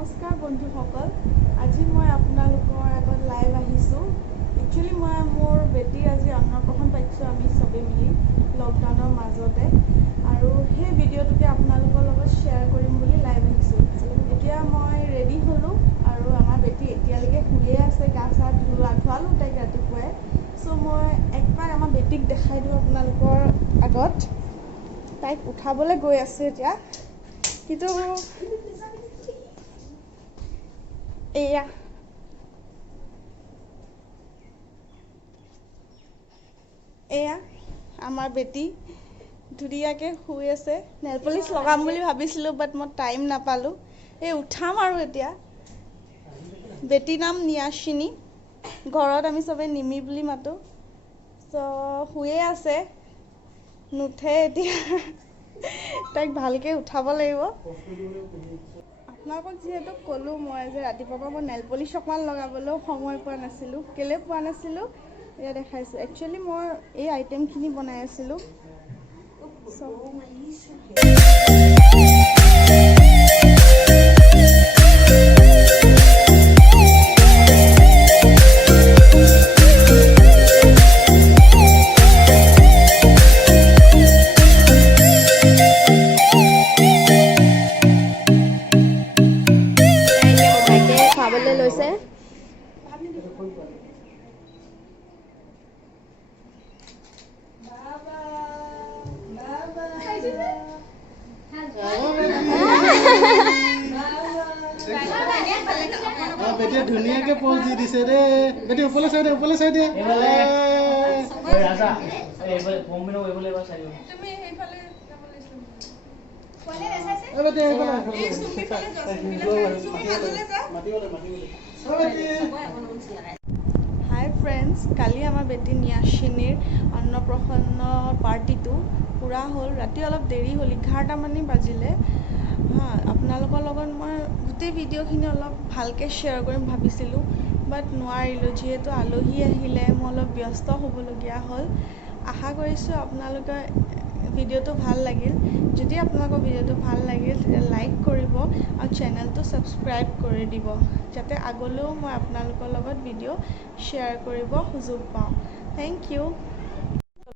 নমস্কাৰ বন্ধুসকল, আজি মই আপোনালোকৰ আগত লাইভ আহিছোঁ। একচুৱেলি মই মোৰ বেটীৰ আজি অন্নপ্ৰসন পাতিছোঁ আমি চবেই মিলি লকডাউনৰ মাজতে, আৰু সেই ভিডিঅ'টোকে আপোনালোকৰ লগত শ্বেয়াৰ কৰিম বুলি লাইভ আহিছোঁ। এতিয়া মই ৰেডি হ'লোঁ আৰু আমাৰ বেটী এতিয়ালৈকে শুয়ে আছে, গা চা ধোৱালোঁ তাইক ৰাতিপুৱাই। চ' মই একবাৰ আমাৰ বেটীক দেখাই দিওঁ আপোনালোকৰ আগত। তাইক উঠাবলৈ গৈ আছোঁ এতিয়া, কিন্তু এয়া আমাৰ বেটী ধুনীয়াকৈ শুই আছে। নেল পলিচ লগাম বুলি ভাবিছিলোঁ, বাট মই টাইম নাপালোঁ। উঠাম আৰু এতিয়া। বেটীৰ নাম নিয়াচিনী, ঘৰত আমি চবেই নিমি বুলি মাতোঁ। চ' শুয়ে আছে, নুঠে এতিয়া। তাইক ভালকৈ উঠাব লাগিব। আপোনালোকক যিহেতু ক'লোঁ মই যে ৰাতিপুৱাৰ পৰা মই নেল পলিচ অকণমান লগাবলৈও সময় পোৱা নাছিলোঁ। কেলৈ পোৱা নাছিলোঁ এয়া দেখাইছোঁ। একচুৱেলি মই এই আইটেমখিনি বনাই আছিলোঁ। খাবলৈ লৈছে। বেটিয়ে ধুনীয়াকে পজ দি দিছে দে। বেটি ওপৰলৈ চাই দে, ওপৰলৈ চাই দে। হাই ফ্ৰেণ্ডছ, কালি আমাৰ বেটী নিয়াচিনীৰ অন্নপ্ৰসন্নৰ পাৰ্টিটো পূৰা হ'ল। ৰাতি অলপ দেৰি হ'ল, 11টামানেই বাজিলে। আপোনালোকৰ লগত মই গোটেই ভিডিঅ'খিনি অলপ ভালকৈ শ্বেয়াৰ কৰিম ভাবিছিলোঁ, বাট নোৱাৰিলোঁ। যিহেতু আলহী আহিলে মই অলপ ব্যস্ত হ'বলগীয়া হ'ল। আশা কৰিছোঁ আপোনালোকে ভিডিঅ'টো ভাল লাগিল। যদি আপোনালোকৰ ভিডিঅ'টো ভাল লাগিল তেতিয়া লাইক কৰিব আৰু চেনেলটো ছাবস্ক্ৰাইব কৰি দিব, যাতে আগলৈও মই আপোনালোকৰ লগত ভিডিঅ' শ্বেয়াৰ কৰিব সুযোগ পাওঁ। Thank U.